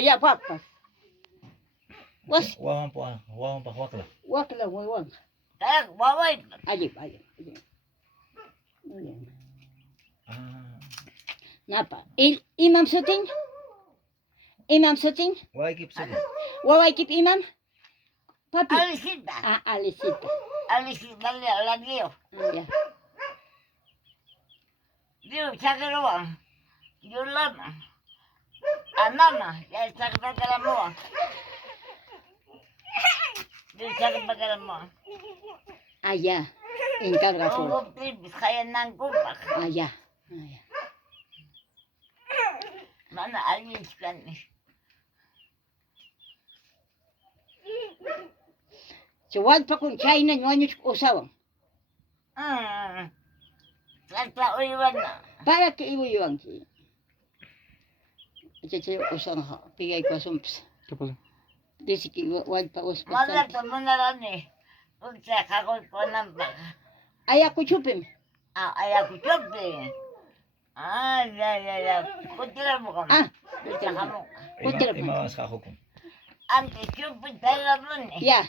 Ya papas. Was Wawan pa wakla. wakla muy wan. Kaya waway. Ayip. Ah. Napa. Imam suting? Imam suting? Why keep saying? Waway kip imam? Papi. Alisita. Alisita. Alisita la dio. Ya. Dio chakarawa. Dio lama. Anama. Ya chakarawa. Dio chakarawa. Ya. Encarga full. Oh, tripis kaya nang kumpak. Ya. Mana alis kan. Cuwad pa kung China nyo usawang. Tata uiwan na. Para ke ibu yuang ki. Cece usang ha. Pigay ko sumps. Tapos. Disi ki wad pa Mana hospital. to muna ni. Pagsa kakot ko ng baka. Ay ako chupim. Ay ako chope. Ya. Kutira mo ka. Kutira ka mo. Kutira mo. Ima sa hukum. Ante chope tala mo ni. Ya.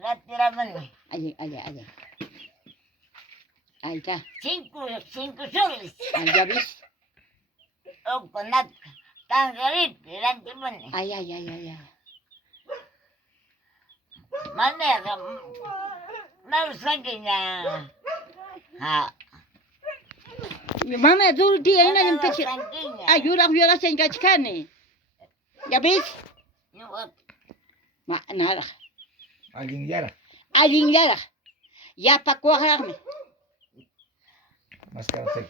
Ratira mo ni. Ay. Ay ka. Cinco soles. Ay yabis. O konat. Tanggalit. Ranti mo ni. Ay. Mana ka. Nausagi niya. Ha. Mama dul di ay na yung picture. Nausagi niya. Ay yura sa ingkachkani. Yabis. Yung Nara. Aling yara. Aling yara. Ya pa kuha kami. Mas karatek.